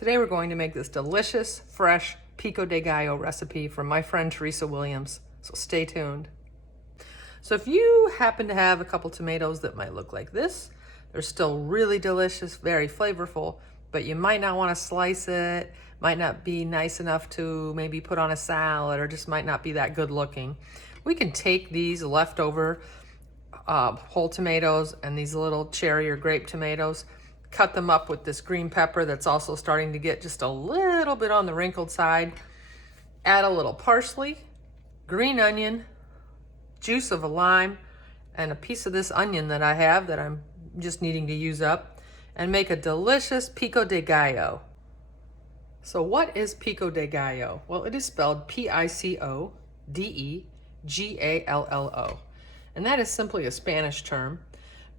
Today we're going to make this delicious, fresh Pico De Gallo recipe from my friend Theresa Williams, so stay tuned. So if you happen to have a couple tomatoes that might look like this, they're still really delicious, very flavorful, but you might not want to slice it, might not be nice enough to maybe put on a salad, or just might not be that good looking. We can take these leftover whole tomatoes and these little cherry or grape tomatoes, cut them up with this green pepper that's also starting to get just a little bit on the wrinkled side. Add a little parsley, green onion, juice of a lime, and a piece of this onion that I have that I'm just needing to use up, and make a delicious Pico De Gallo. So what is Pico De Gallo? Well, it is spelled Pico De Gallo, and that is simply a Spanish term,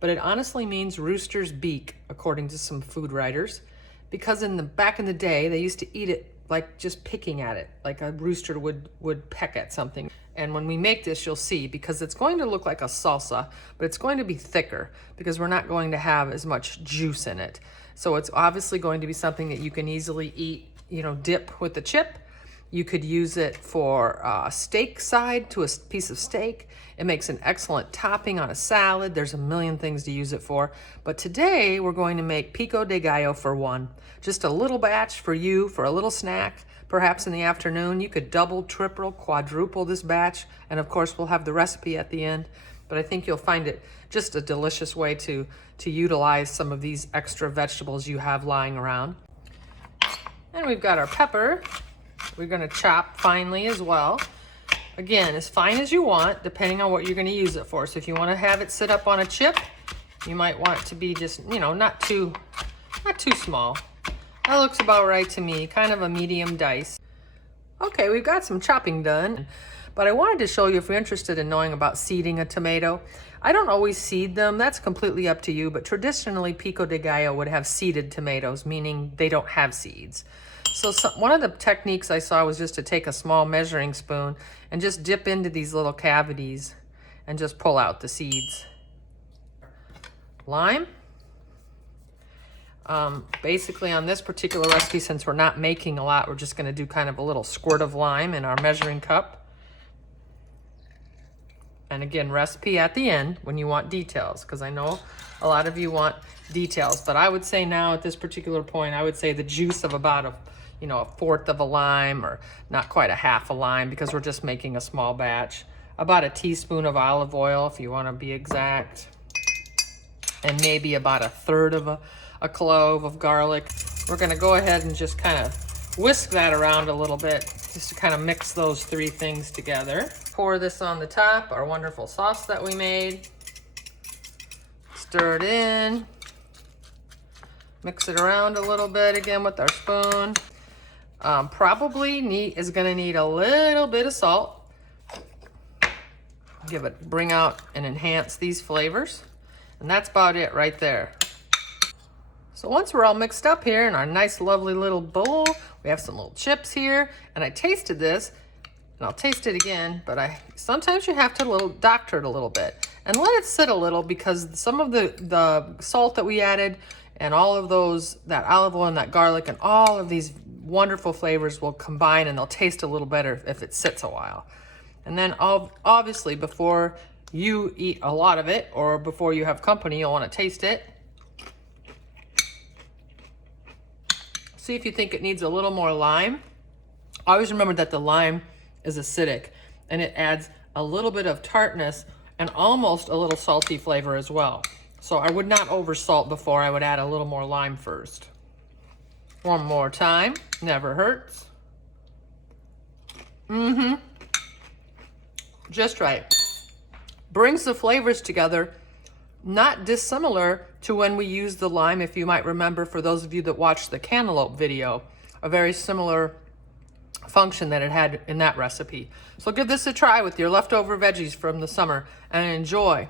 but it honestly means rooster's beak, according to some food writers, because back in the day, they used to eat it like just picking at it, like a rooster would peck at something. And when we make this, you'll see, because it's going to look like a salsa, but it's going to be thicker because we're not going to have as much juice in it. So it's obviously going to be something that you can easily eat, dip with the chip. You could use it for a steak side to a piece of steak. It makes an excellent topping on a salad. There's a million things to use it for. But today we're going to make Pico De Gallo for one. Just a little batch for you, for a little snack, perhaps in the afternoon. You could double, triple, quadruple this batch. And of course we'll have the recipe at the end. But I think you'll find it just a delicious way to utilize some of these extra vegetables you have lying around. And we've got our pepper. We're going to chop finely as well. Again, as fine as you want, depending on what you're going to use it for. So if you want to have it sit up on a chip, you might want it to be just, not too small. That looks about right to me, kind of a medium dice. Okay, we've got some chopping done, but I wanted to show you, if you're interested in knowing about seeding a tomato. I don't always seed them, that's completely up to you, but traditionally Pico De Gallo would have seeded tomatoes, meaning they don't have seeds. So one of the techniques I saw was just to take a small measuring spoon and just dip into these little cavities and just pull out the seeds. Lime. Basically on this particular recipe, since we're not making a lot, we're just going to do kind of a little squirt of lime in our measuring cup. And again, recipe at the end when you want details, because I know a lot of you want details, but I would say now at this particular point, I would say the juice of about a fourth of a lime, or not quite a half a lime, because we're just making a small batch. About a teaspoon of olive oil, if you want to be exact, and maybe about a third of a clove of garlic. We're going to go ahead and just kind of whisk that around a little bit, just to kind of mix those three things together. Pour this on the top, our wonderful sauce that we made. Stir it in. Mix it around a little bit again with our spoon. Probably is going to need a little bit of salt. Bring out and enhance these flavors. And that's about it right there. So once we're all mixed up here in our nice, lovely little bowl, we have some little chips here. And I tasted this, and I'll taste it again, but sometimes you have to doctor it a little bit. And let it sit a little, because some of the salt that we added and all of that olive oil and that garlic and all of these wonderful flavors will combine, and they'll taste a little better if it sits a while. And then obviously before you eat a lot of it, or before you have company, you'll want to taste it. See if you think it needs a little more lime. Always remember that the lime is acidic, and it adds a little bit of tartness and almost a little salty flavor as well. So I would not over salt before. I would add a little more lime first. One more time, never hurts. Just right. Brings the flavors together, not dissimilar to when we used the lime, if you might remember, for those of you that watched the cantaloupe video, a very similar function that it had in that recipe. So give this a try with your leftover veggies from the summer and enjoy.